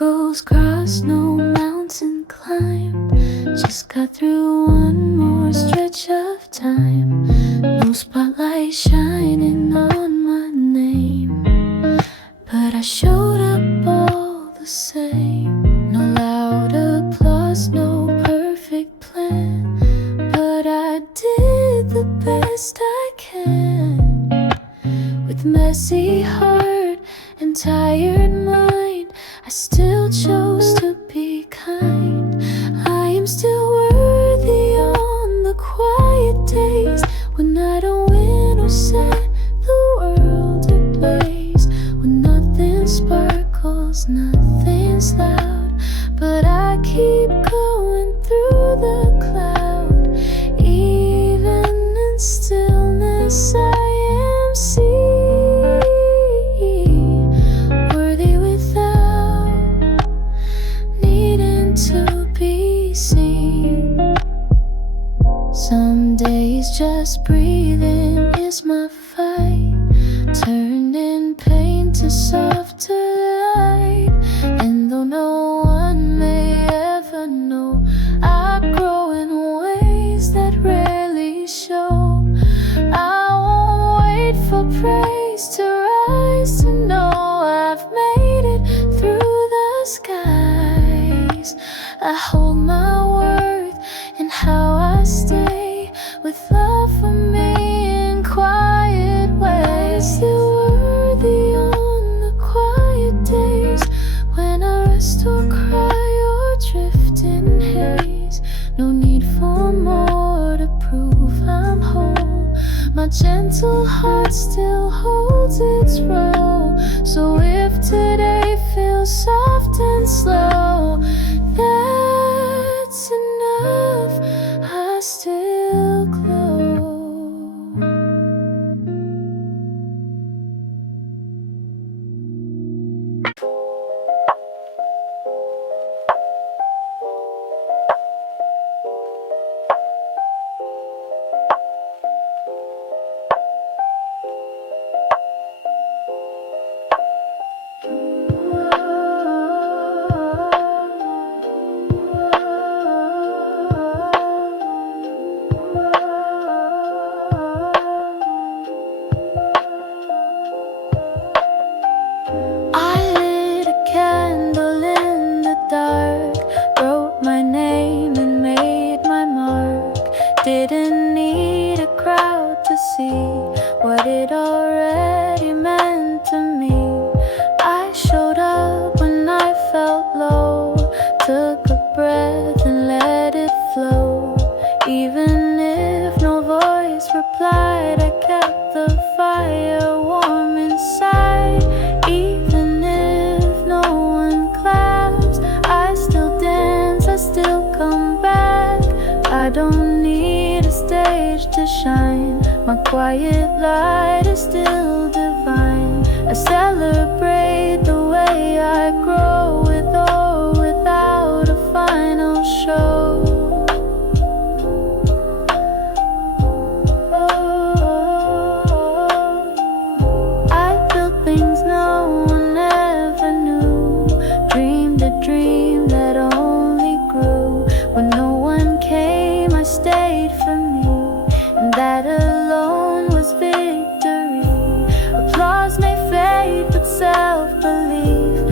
obstacles crossed, no mountain climbed. Just got through one more stretch of time. No spotlight shining on my name, but I showed up all the same. No loud applause, no perfect plan, but I did the best I can. With messy heart and tired mind, I still chose to be kind. I am still worthy on the quiet days when I don't win or set the world ablaze. When nothing sparkles, nothing's loud, but I keep going through the cloud. Even in stillness I am seen, worthy without needing to be seen. Some days just breathing is my fight, turning pain to softer light. And though no one may ever know, I grow in ways that rarely show. I won't wait for praise to rise to know I've made it through the skies. I hold my worth in how I stay, with love for me in quiet ways. Still worthy on the quiet days when I rest or cry or drift in haze. No need for more to prove I'm whole. My gentle heart still holds its role. So if today feels soft and slow, that's enough. I still glow. Didn't need a crowd to see what it already meant to me. I showed up when I felt low, took a breath and let it flow. Even if no voice replied, I kept the fire warm inside. Even if no one claps, I still dance, I still come back. I don't need a stage to shine, my quiet light is still divine. I celebrate the way I grow, with or without a final show. I built things no one ever knew, dreamed a dream that only grew. When no one came, I stayed for me, and that alone was victory. Applause may fade, but self-belief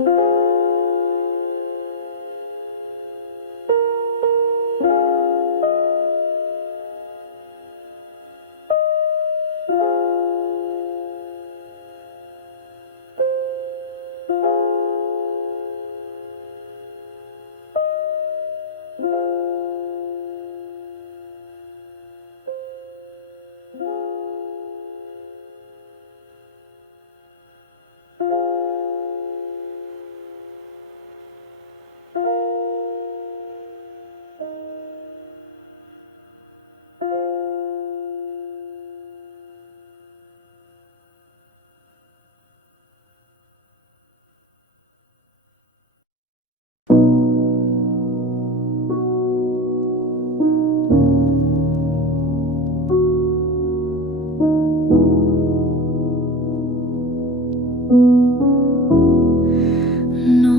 No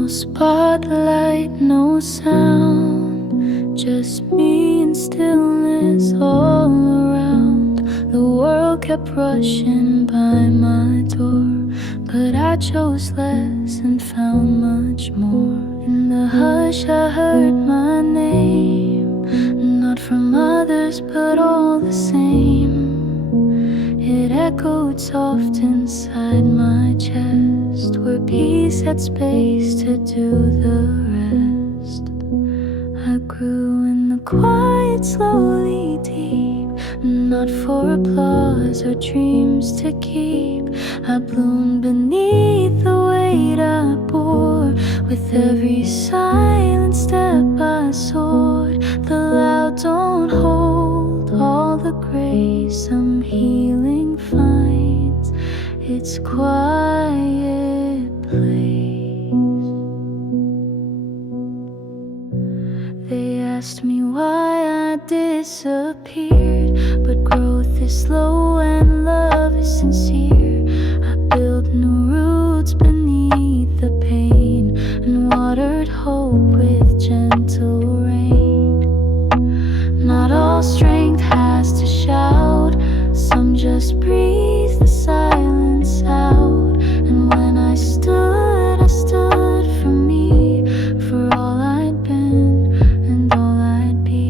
spotlight, no sound, just me and stillness all around. The world kept rushing by my door, but I chose less and found much more. In the hush I heard my name, not from others but all the same. It echoed soft inside my chest, where peace had space to do the rest. I grew in the quiet, slowly deep, not for applause or dreams to keep. I bloomed beneath the weight I bore. With every silent step I soared. The loud don't hold all the grace some healing finds its quiet place. They asked me why I disappeared, but growth is slow and love is sincere. I built new roots beneath the pain and watered hope with gentle rain. Not all strength has to shout, some just breathe the silence out. And when I stood for me, for all I'd been and all I'd be.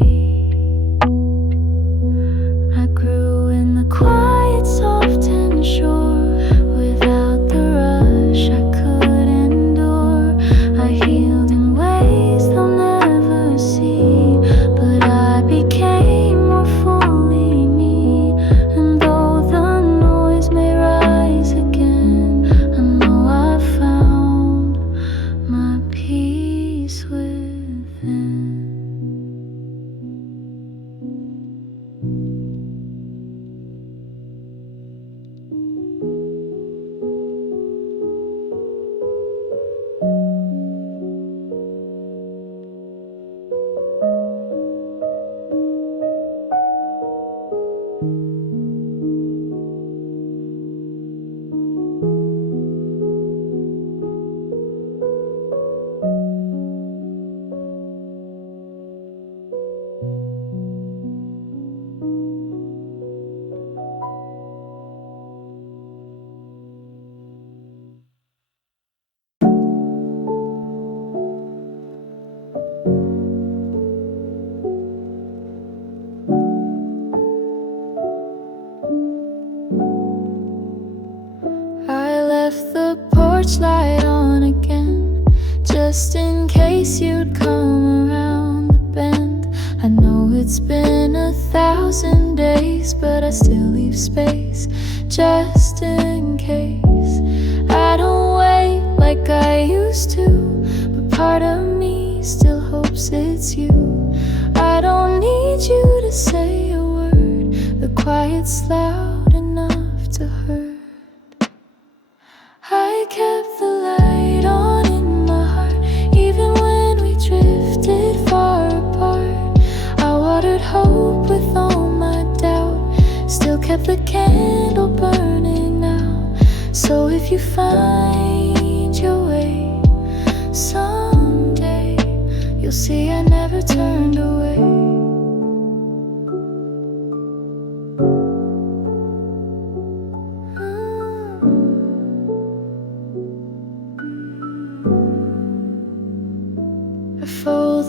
I grew in the quiet, soft and sure. Without the rush I could endure. I healed in ways they'll never see, but I became more fully me. And though the noise may rise again, I know I found my peace within. I left the porch light on again, just in case you'd come around the bend. I know it's been 1,000 days, but I still leave space, just in case. I don't wait like I used to, but part of me still hopes it's you. I don't need you to say a word, the quiet's loud enough to hurt. I kept the light on in my heart, even when we drifted far apart. I watered hope with all my doubt, still kept the candle burning now. So if you find your way someday, you'll see I never turned away.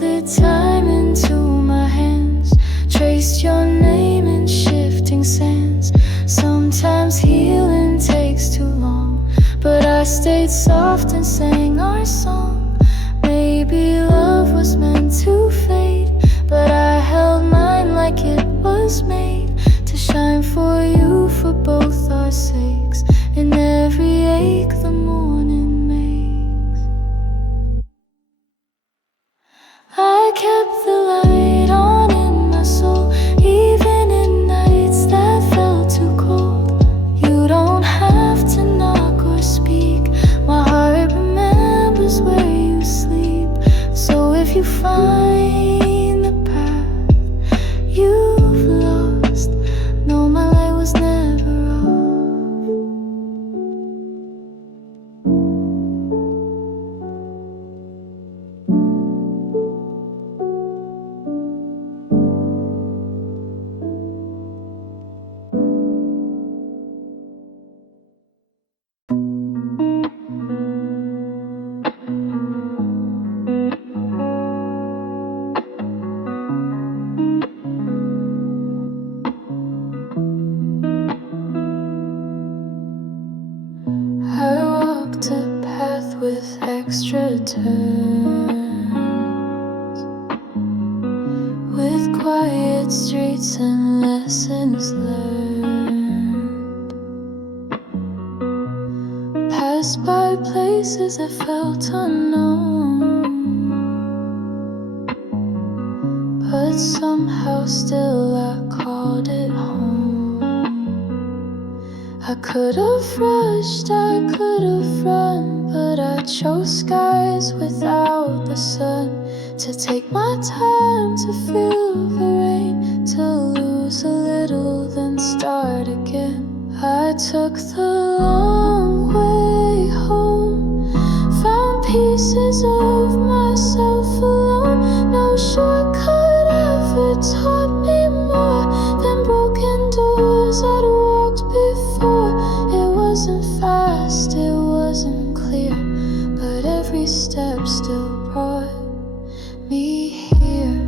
slid time into my hands, traced your name in shifting sands. Sometimes healing takes too long, but I stayed soft and sang our song. Maybe love was meant to fade, but I held mine like it was made to shine for you, for both our sakes, in every ache the morning makes. I kept the light on in my soul, even in nights that felt too cold. You don't have to knock or speak, my heart remembers where you sleep. So if you find the path you've lost, know my light was never off. I walked a path with extra turns, with quiet streets and lessons learned. Passed by places that felt unknown, but somehow still I called it home. I could have rushed, I could have run, but I chose skies without the sun. To take my time, to feel the rain, to lose a little, then start again. I took the long way home, found pieces of myself alone. No shortcut ever taught me more than broken doors I'd walked before. It wasn't fast, it wasn't clear, but every step still brought me here.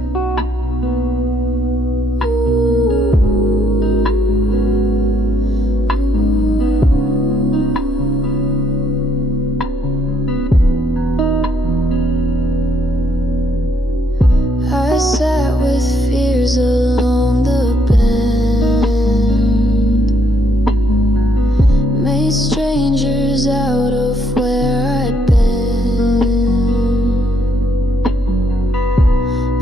I sat with fears along the bend, made strangers out of where I'd been.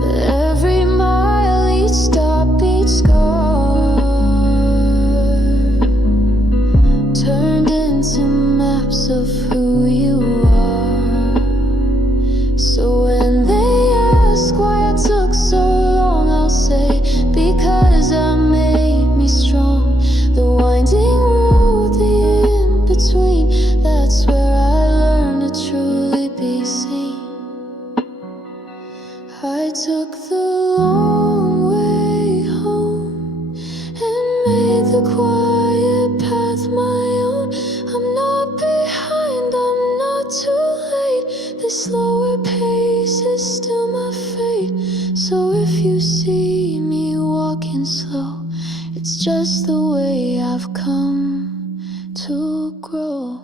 But every mile, each stop, each scar turned into maps of who you are. So when they ask why I took so long, I'll say, because I made me strong. The winding road, the in-between, that's where I learned to truly be seen. I took the long way home and made the quiet path my own. I'm not behind, I'm not too late. This slower pace is still my fate. So if you see me walking slow, it's just the way I've come to grow.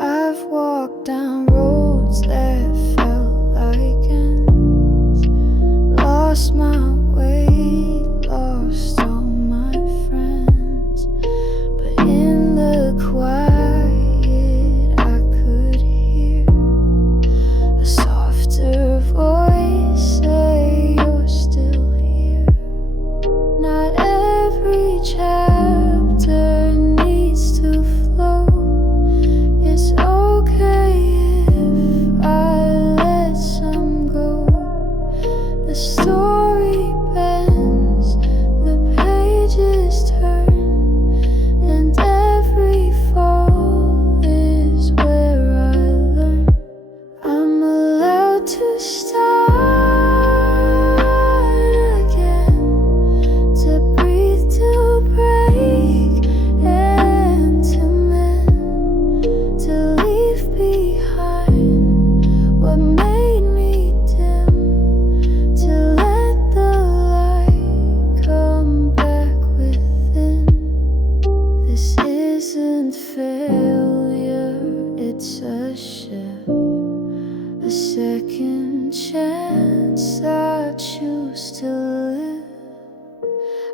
I've walked down roads that felt like ends, chance I choose to live.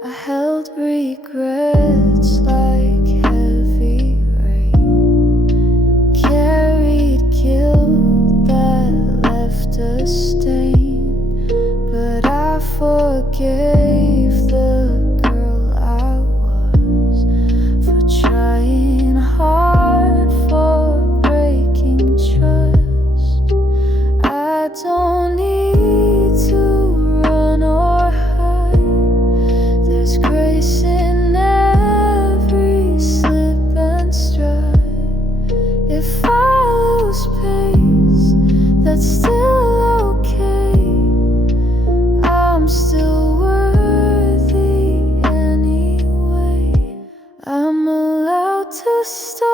I held regrets like heavy rain, carried guilt that left a stain, but I forgave the girl I was for trying hard, for breaking trust. I don't need to run or hide. There's grace in every slip and stride. If I lose pace, that's still okay. I'm still worthy anyway. I'm allowed to start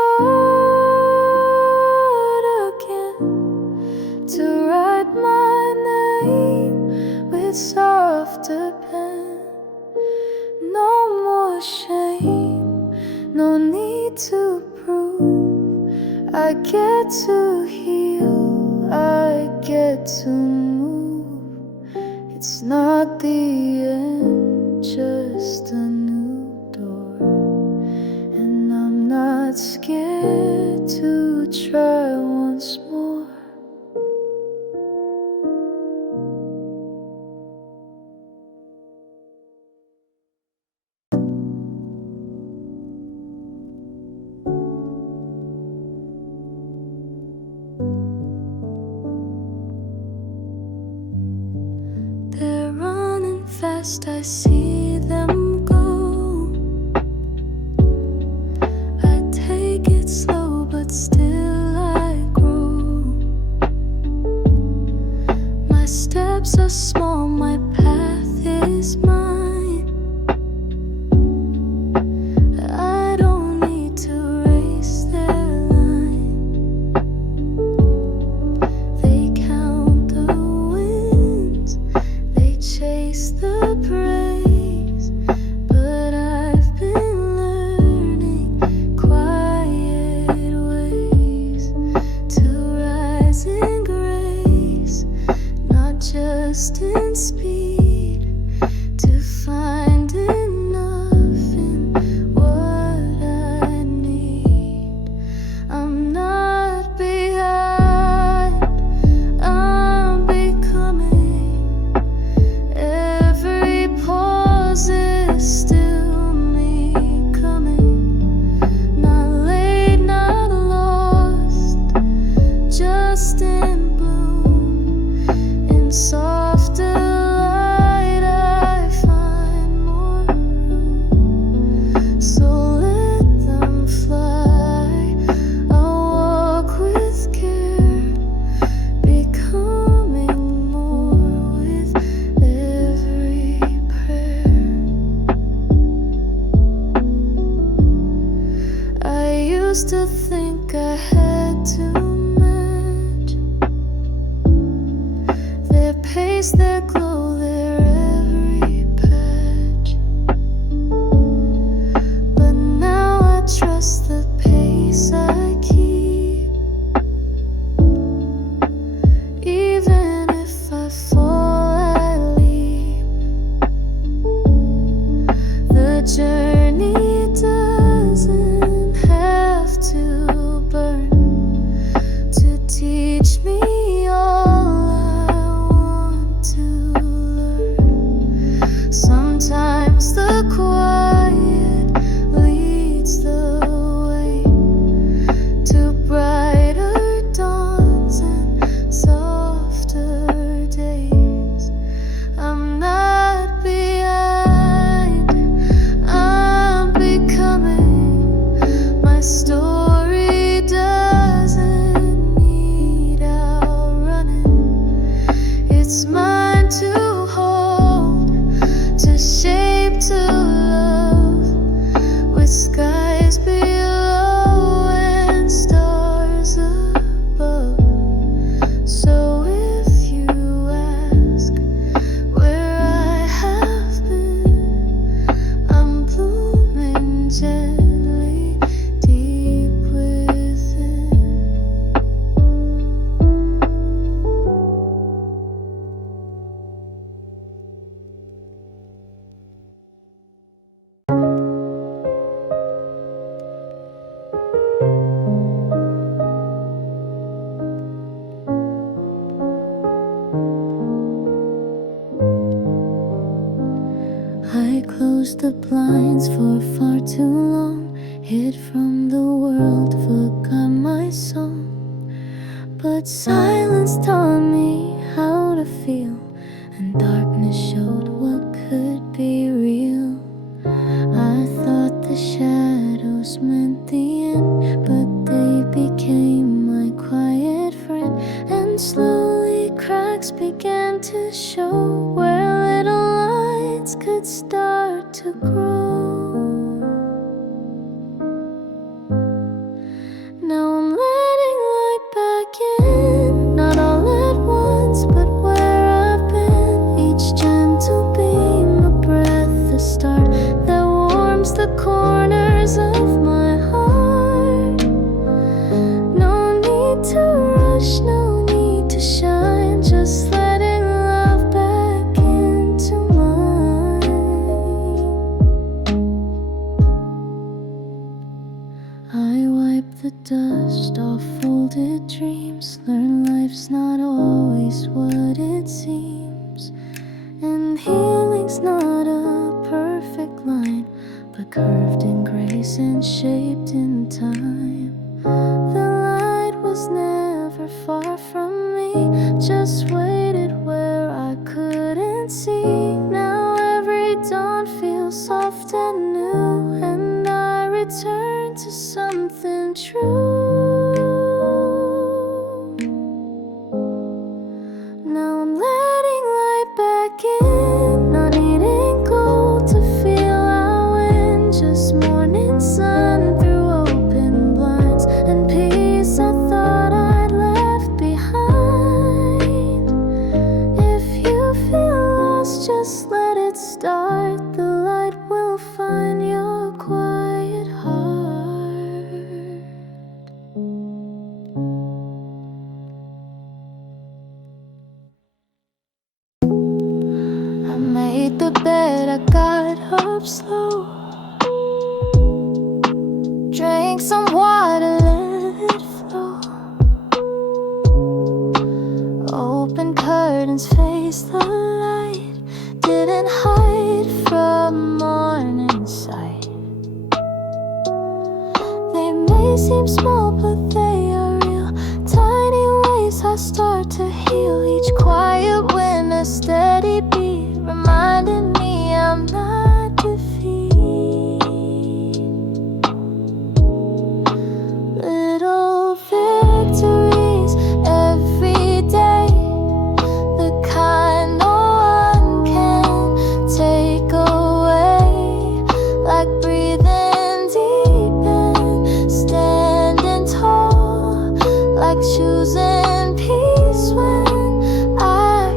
again, to write my name with softer pen. No more shame, no need to prove. I get to heal, I get to move. It's not the end, just a new door. And I'm not scared to try once more. They're running fast, I see them go. I take it slow, but still I grow. My steps are small, my path is mine. I don't need to race their line. They count the wins, they chase the praise, but I've been learning quiet ways to rise in grace, not just in speed, to find enough in what I need. I'm not behind, I'm becoming. Every pause is still me coming. Not late, not lost, just in bloom. In softer light I find more room. So let them fly, I'll walk with care, becoming more with every prayer. I used to think I had to match their pace, their glow, their every patch. But now I trust the pace I keep. Even if I fall, I leap. The journey doesn't have to burn to teach me all I want to learn. Sometimes the quiet leads the way to brighter dawns and softer days. I'm not behind, I'm becoming. My story doesn't need outrunning. It's mine to hold, to shape, to love, with skies below and stars above. So if you ask where I have been, I'm blooming gently deep within. I closed the blinds for far too long, hid from the world, forgot my song. But silence taught me how to feel, and darkness showed what could be real. I thought the shadows meant the end, but they became my quiet friend. And slowly cracks began to show where little lights could start to grow. Now I'm letting light back in, not all at once, but where I've been. Each gentle beam, a breath, a start that warms the corners of my heart. No need to rush, no need to shine, just letting love back into mine. I wipe the dust off folded dreams, learn life's not always what it seems. And healing's not a perfect line, but curved in grace and shaped in time. The light was never far from me, just waited where I couldn't see. Now every dawn feels soft and new, and I return to something true. Now I'm letting light back in, not needing gold to feel I win, just morning sun through open blinds, and peace I thought I'd left behind. If you feel lost, just let it start, the light will find your quiet heart. I made the bed, I got up slow, drank some water, let it flow. Open curtains, face the light, didn't hide from morning sight. They may seem small, but they are real. Tiny ways I start to heal. Each quiet win, a steady beat, reminding me I'm not defeated. Little victories every day, the kind no one can take away. Like breathing deep and standing tall, like choosing peace when I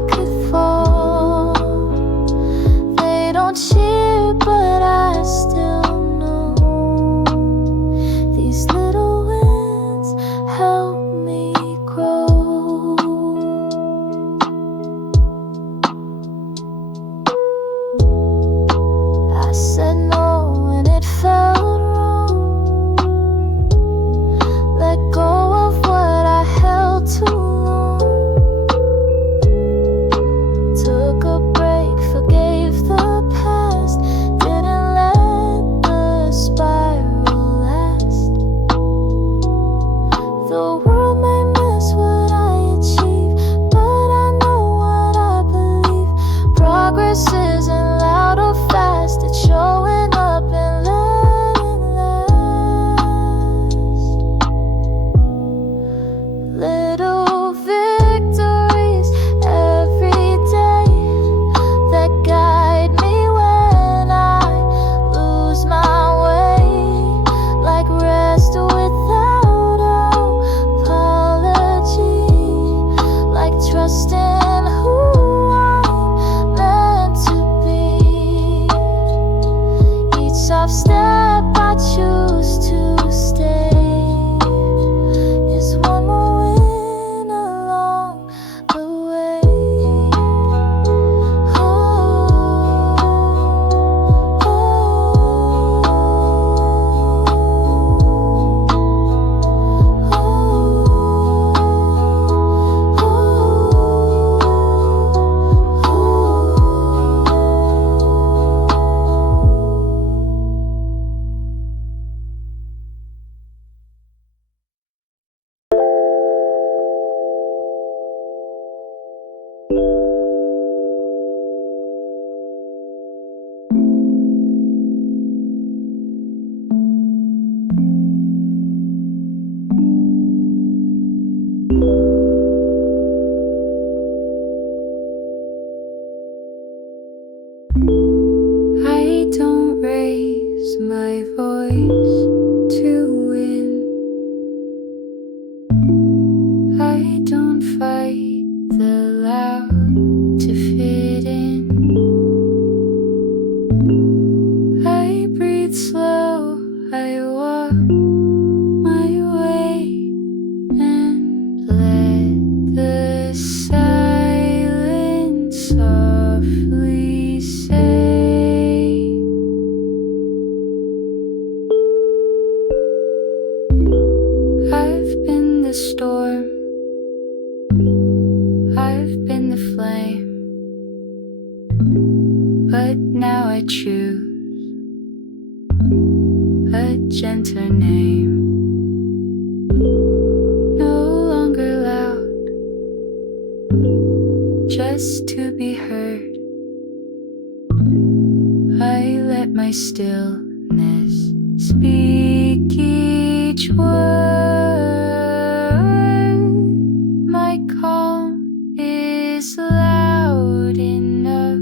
now I choose a gentler name. No longer loud, just to be heard. I let my stillness speak each word. My calm is loud enough.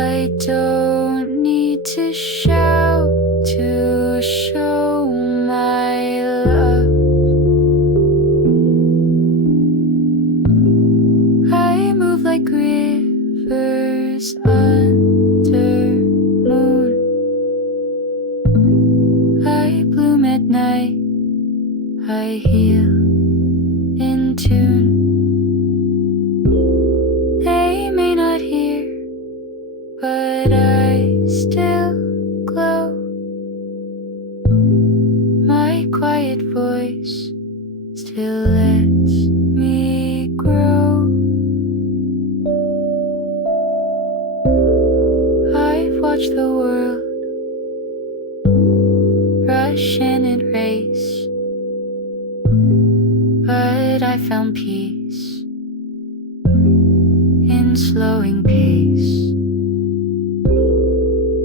I don't need to shout to show my love. I move like rivers under moon. I bloom at night, I heal in tune. They may not hear, but I still glow. My quiet voice still lets me grow. I've watched the world rush and race, but I found peace in slowing pace.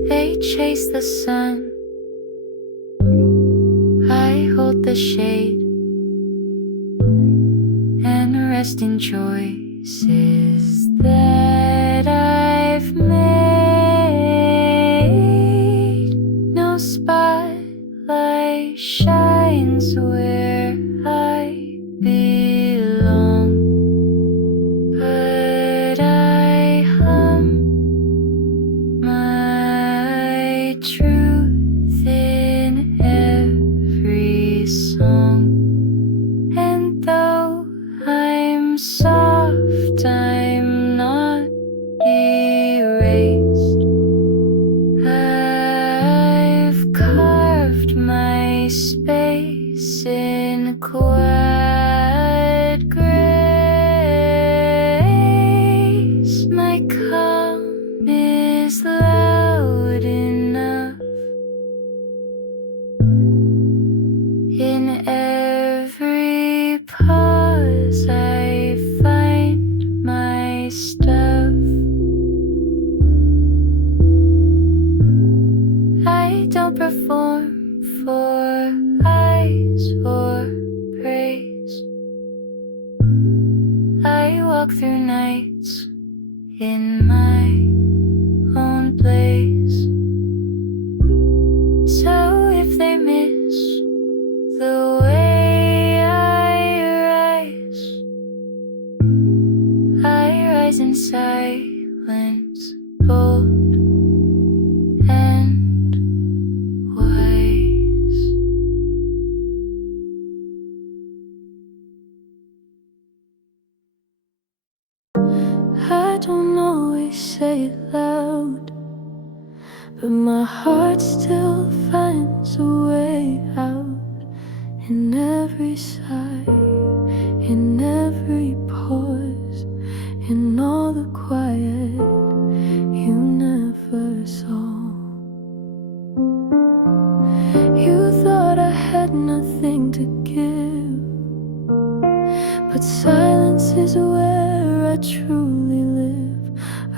They chase the sun, I hold the shade, and rest in choices that I've made. No spotlight shines where I belong, but I hum my truth in every song. And though I'm soft, I'm not erased. I've carved my space in quiet grace. My calm is loud enough. In every pause I find my stuff. I don't perform for eyes or praise. I walk through nights in my own place. So if they miss the way I rise in silence, bold and wise. I don't always say it loud, but my heart still finds a way out. In every sigh, in every pause, in all the quiet you never saw. You thought I had nothing to give, but silence is where I truly live.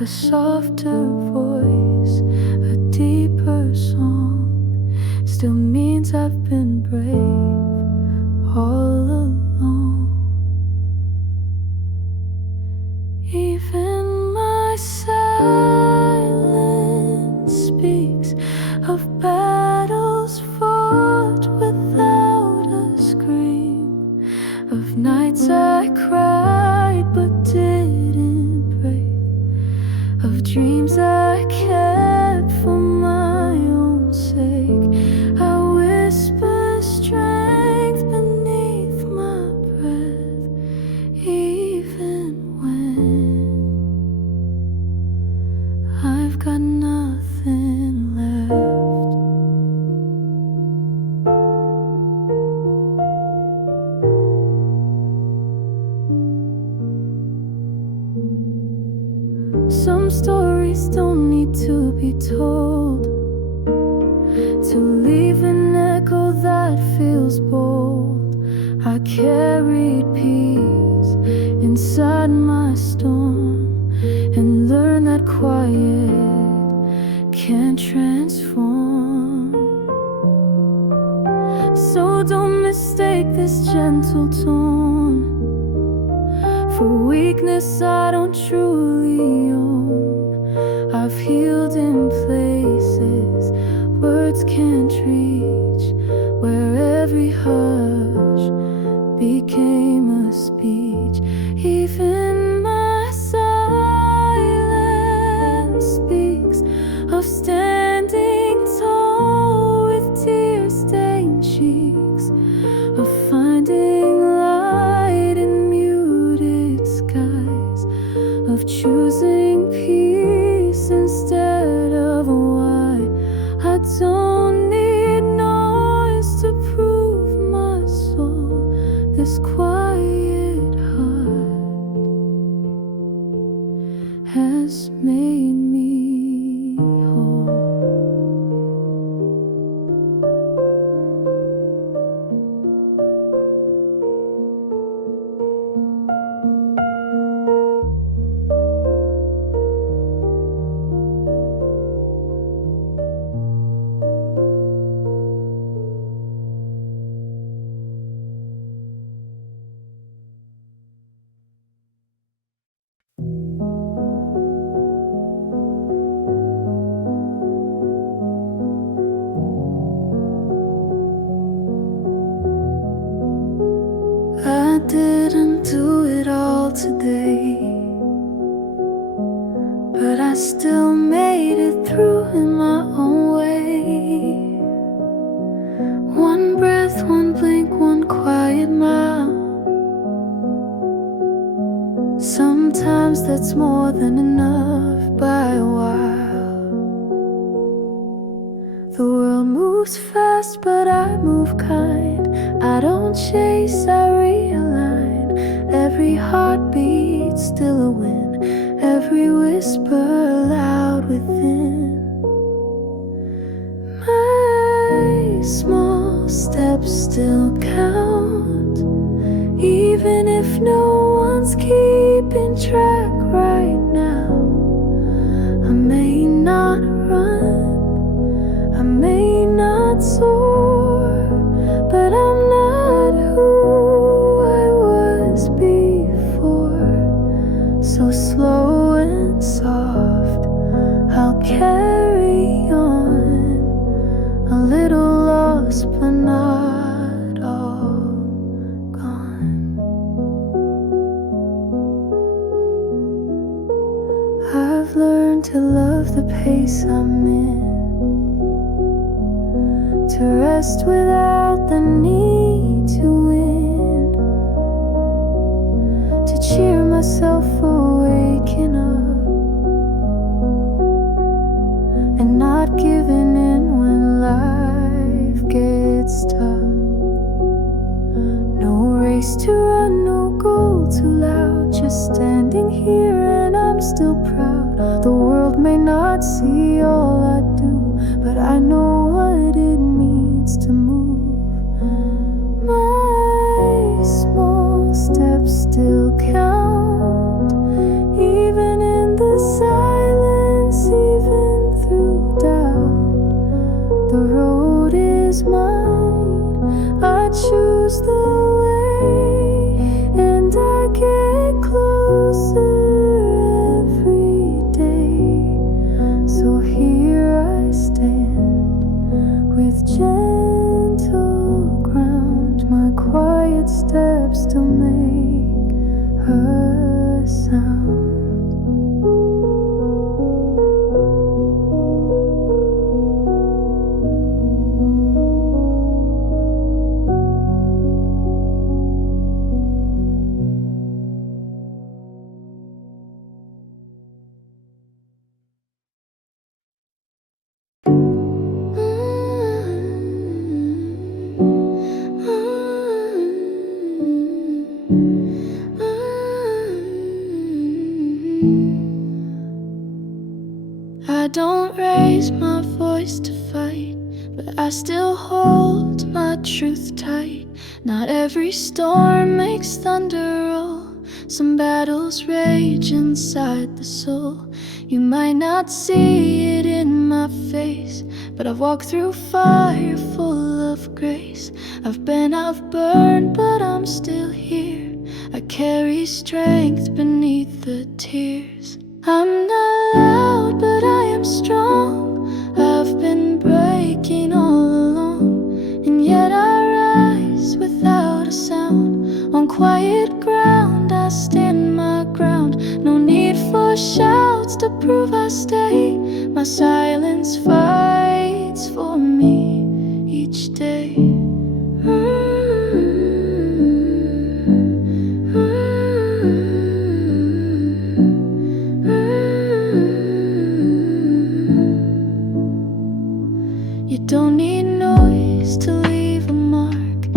A softer voice, a deeper song, still means I've been brave all along. Even my silence speaks of battles fought without a scream, of nights I cried but didn't break, of dreams I kept Some stories don't need to be told to leave an echo that feels bold. I carried peace inside my storm and learned that quiet can transform. So don't mistake this gentle tone for weakness I don't truly own. I've healed in places words can't reach, where every hush became a speech. Even my silence speaks of standing tall with tear-stained cheeks, of finding light in muted skies, of choosing peace instead of a why. I don't need noise to prove my soul. This quiet heart has made me whole. I didn't do it all today, but I still made it through in my own way. One breath, one blink, one quiet mile. Sometimes that's more than enough by a while. The world moves fast, but I move kind. I don't chase, I realign. Every heartbeat still a win, every whisper loud within. My small steps still count, even if no one's keeping track right now. I may not run, I may not soar, but I'm not who I was before. So slow and soft, I'll carry on, a little lost but not all gone. I've learned to love the pace I'm in, to rest without the need to win, to cheer myself for waking up and not giving in when life gets tough. No race to run, no goal too loud, just standing here and I'm still proud. The world may not see all I do, but I know what it means to move. My small steps still count, even in the silence, even through doubt. The road is mine, I choose the way, and I get closer every day. So here I stand with gentle ground, my quiet steps still make a sound. I don't raise my voice to fight, but I still hold my truth tight. Not every storm makes thunder roll. Some battles rage inside the soul. You might not see it in my face, but I've walked through fire full of grace. I've burned, but I'm still here. I carry strength beneath the tears. I'm not loud, but I am strong. I've been breaking all along, and yet I rise without a sound. On quiet ground, I stand my ground. No need for shouts to prove I stay. My silence fights for me each day. You don't need noise to leave a mark.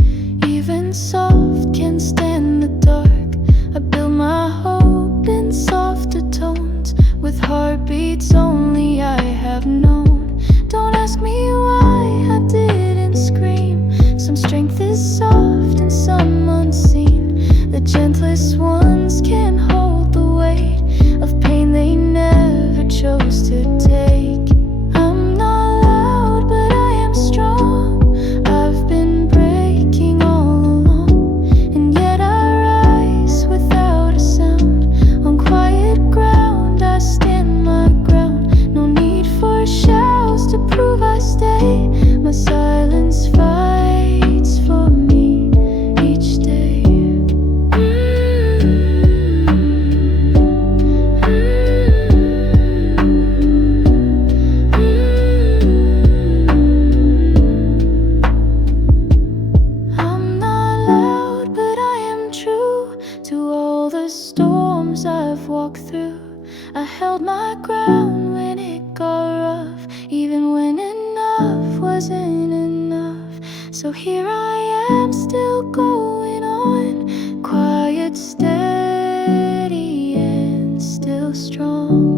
Even soft can stand the dark. I build my hope in softer tones, with heartbeats only I have known. Don't ask me why I didn't scream. Some strength is soft and some unseen. The gentlest ones can hold the weight of pain they never chose to take. I'm not loud, but I am strong. I've been breaking all along, and yet I rise without a sound. On quiet ground, I stand my ground. No need for shouts to prove I stay. My silence fights for me each day. I'm not loud, but I am true to all the storms I've walked through. I held my ground when it got rough, even when enough wasn't enough. So here I am, still going on, quiet, steady, and still strong.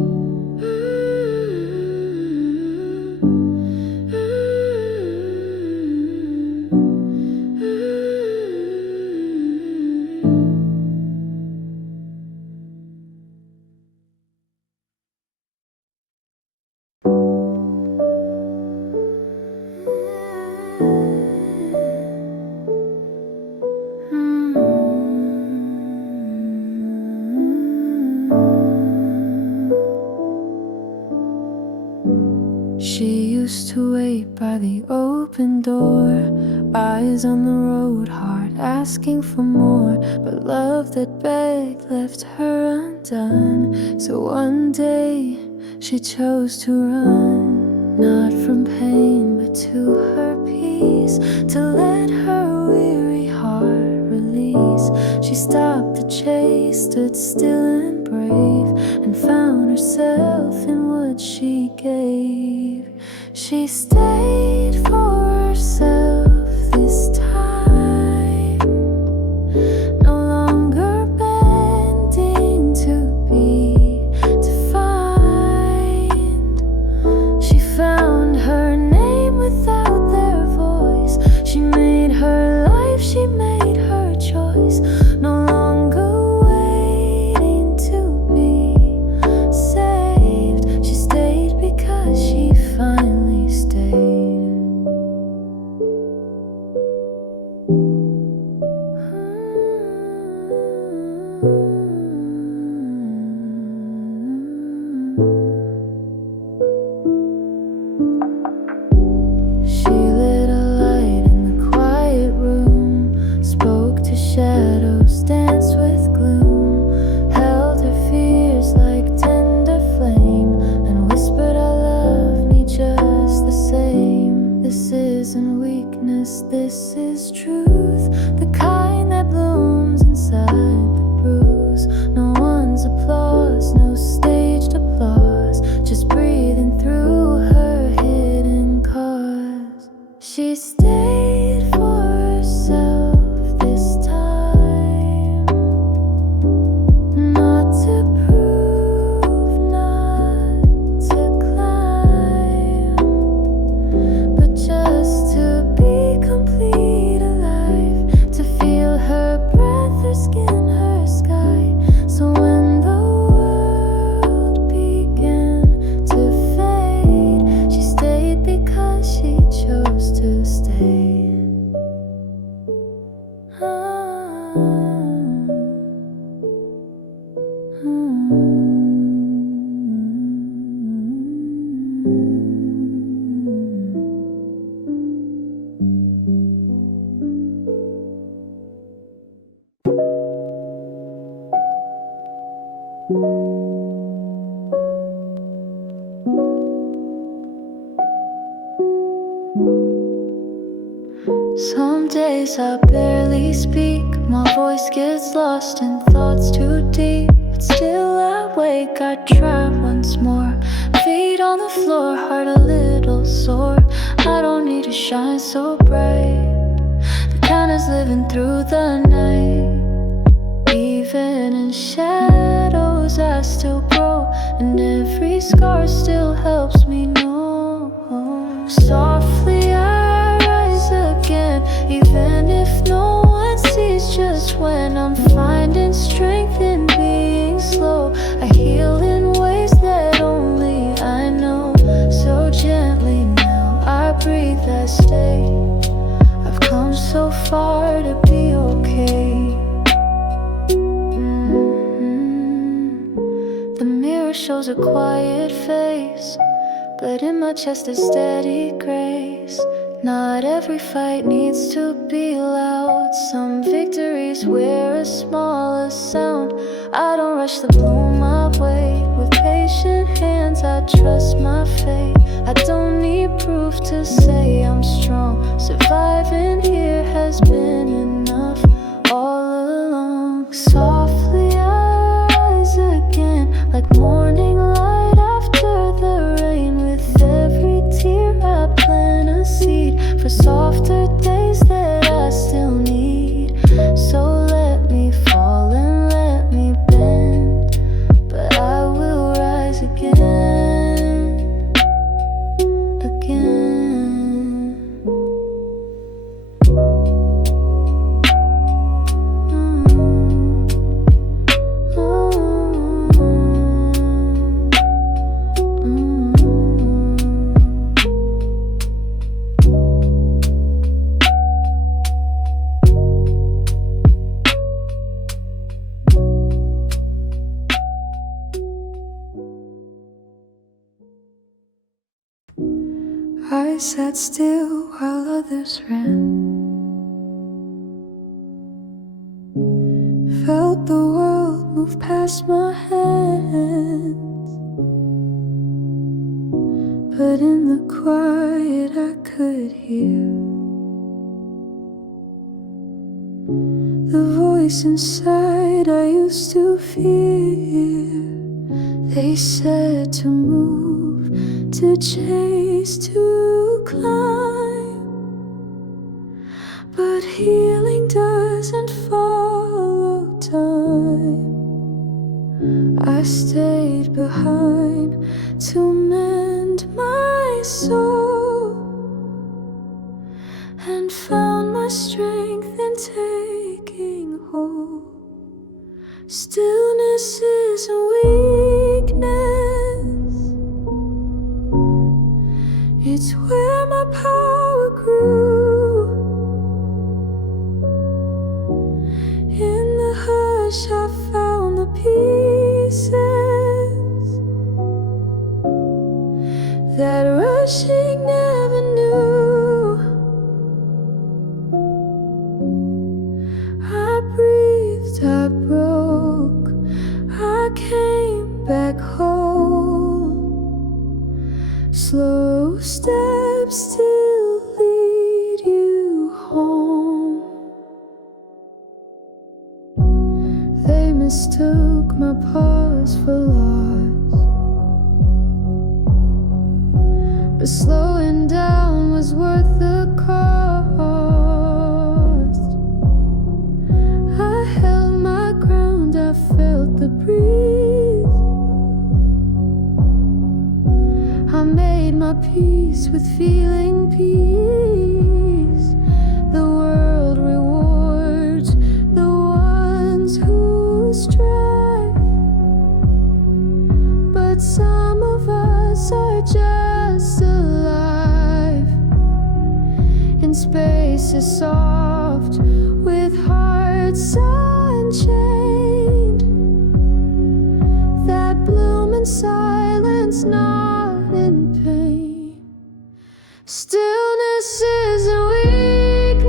She used to wait by the open door, eyes on the road, heart asking for more. But love that begged left her undone. So one day she chose to run, not from pain but to her peace, to let her weary heart release. She stopped the chase, stood still and brave, and found herself in what she gave. She stayed for herself this time, no longer bending to be defined. She found her name without their voice. She made her life, she made her choice. No longer waiting to be saved. She stayed because she finally stayed. Some days I barely speak, my voice gets lost in thoughts too deep. But still I wake, I try once more. Feet on the floor, heart a little sore. I don't need to shine so bright, the kind that's living through the night. Even in shadows I still grow, and every scar still helps me know. Softly I rise again, even if no one sees. Just when I'm finding strength in being slow, I heal in ways that only I know. So gently now I breathe, I stay. I've come so far to be okay. The mirror shows a quiet face, but in my chest is steady grace. Not every fight needs to be loud. Some victories wear a smaller sound. I don't rush the bloom my way. With patient hands I trust my fate. I don't need proof to say I'm strong. Surviving here has been enough all along. Softly I rise again, like morning light after the rain. With every tear I plant a seed for softer days that I still need. So let me fall and let me bend, but I will rise again, again. I sat still while others ran, felt the world move past my hands. But in the quiet I could hear the voice inside I used to fear. They said to move, to chase, to climb, but healing doesn't follow time. I stayed behind to mend my soul, and found my strength in taking hold. Stillness isn't weakness, it's where my power grew. In the hush I found the pieces that rushing never knew. I breathed, I broke, I came back whole. Slow steps still lead you home. They mistook my pause for loss, but slowing down was worth the cost. I held my ground, I felt the breeze. I made my peace with feeling peace. The world rewards the ones who strive, but some of us are just alive in spaces soft with hearts unchained. it's not in pain. Stillness isn't weakness,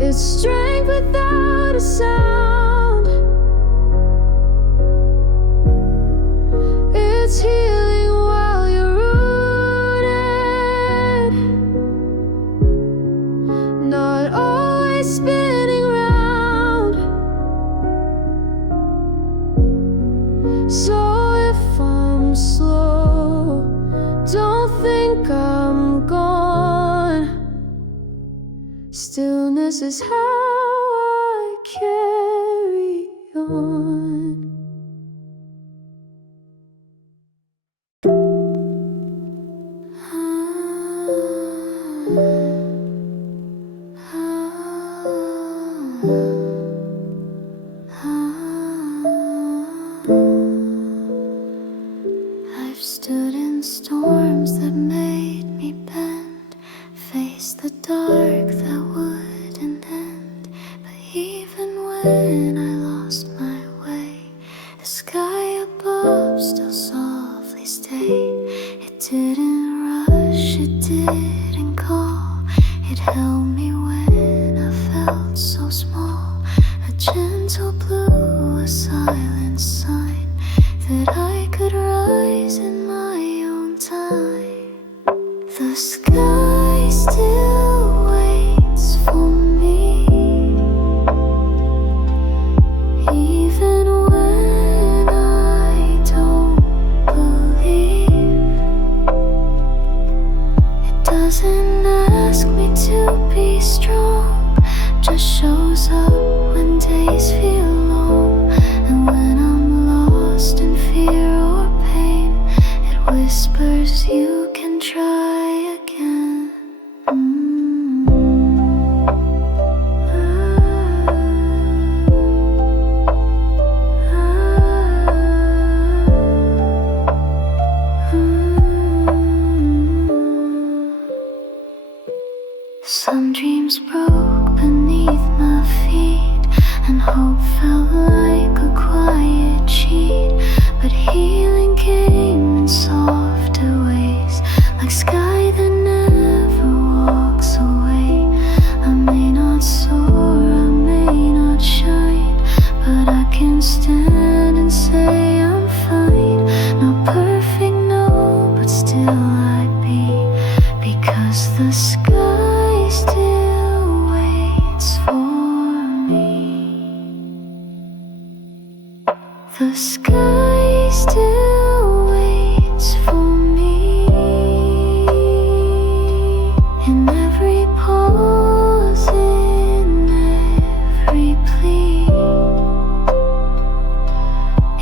it's strength without a sound. It's healing while you're rooted, not always spinning round. So if I'm slow, don't think I'm gone. Stillness is how I carry on. I've stood in storms that made me bend, faced the dark that wouldn't end. But even when I lost my way, the sky above still softly stayed. It didn't rush, it didn't call, it held me when I felt so small. A gentle blue, a silent sign that I could rise in my own time. The sky still waits for me, even when I don't believe. It doesn't ask me to be strong, just shows up when days feel long. And when I'm lost in fear or pain, it whispers, you can try again. Some dreams broke beneath my feet, and hope felt like a quiet cheat. But healing came in softer ways, like sky that never walks away. I may not soar, I may not shine, but I can stand and say I'm fine. Not perfect, no, but still I'd be, because the sky still waits for me. The sky still waits for me. In every pause, in every plea,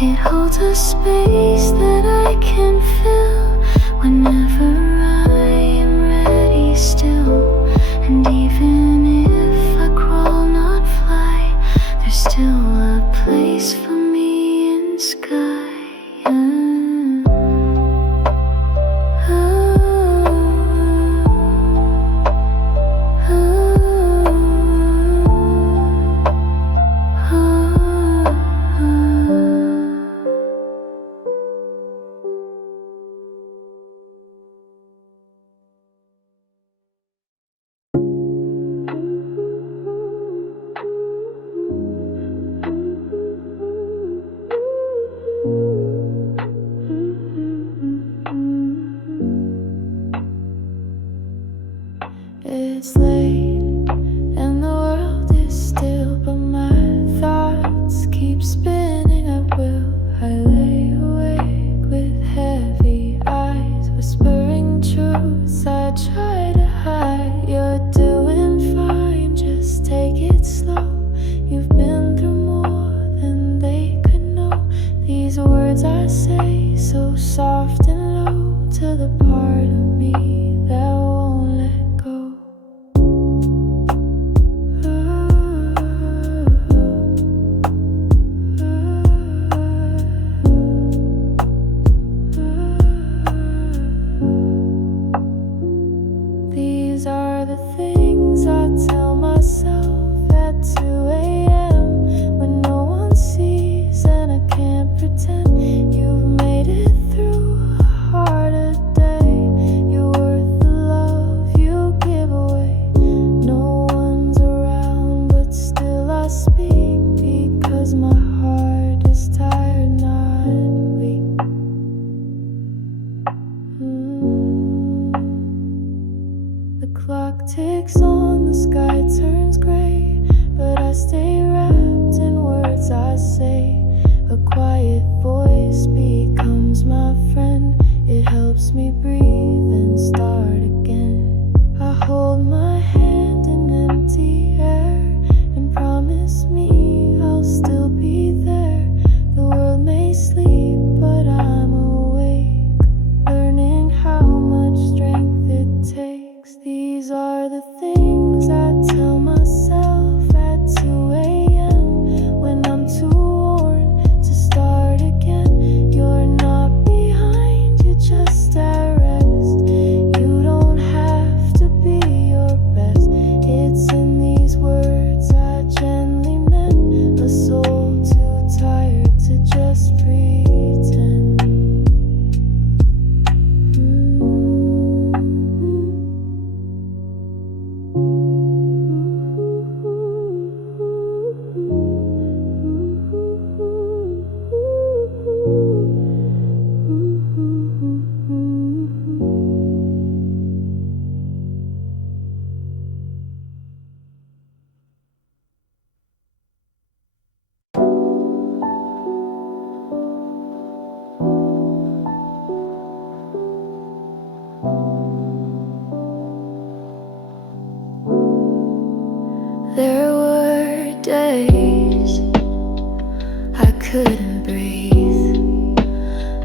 it holds a space that I can fill whenever I am ready still. And even if I crawl, not fly, there's still a place for me in sky. I speak because my heart is tired, not weak. The clock ticks on, the sky turns gray, but I stay wrapped in words I say. A quiet voice becomes my friend. It helps me breathe and start again. I hold my hand in empty air and promise me I'll still be there. The world may sleep, but I'm awake, learning how much strength it takes. These are the things I tell myself at 2 a.m. when I'm too worn to start again. You're not behind, you're just at rest. You don't have to be your best. It's in these words I gently mend a soul too tired to just pretend. There were days I couldn't breathe.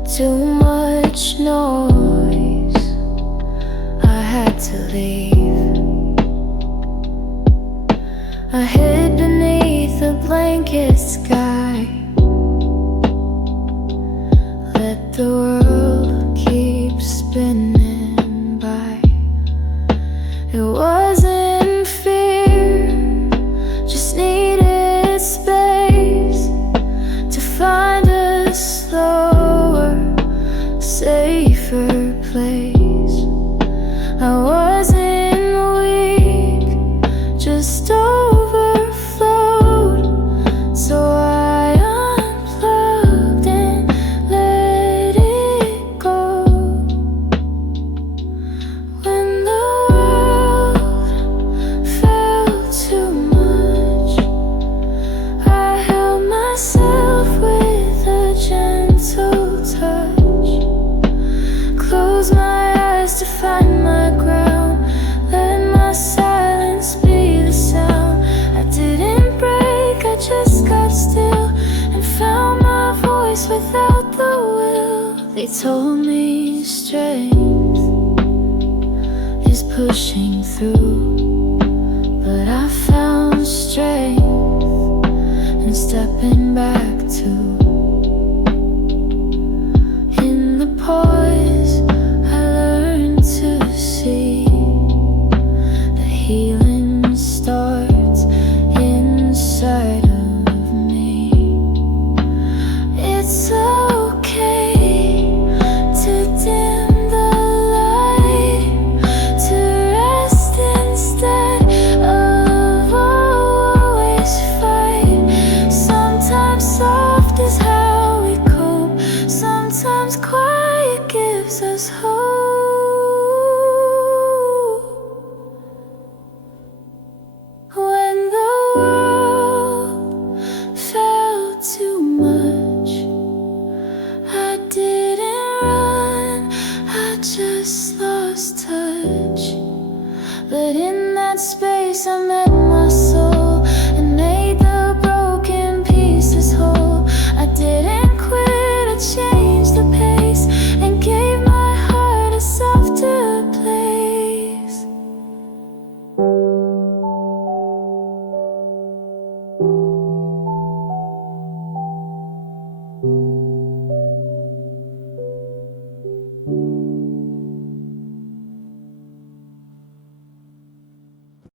Too much noise, I had to leave. I hid beneath a blanket sky. Let the world keep spinning by. It wasn't fear, just needed space to find a slower, safer place. I wasn't weak, just overflowed. So I unplugged and let it go. When the world felt too much, I held myself with a gentle touch. Close my eyes to find my ground. Let my silence be the sound. I didn't break, I just got still and found my voice without the will. They told me strength is pushing through, but I found strength in stepping back too. In the pause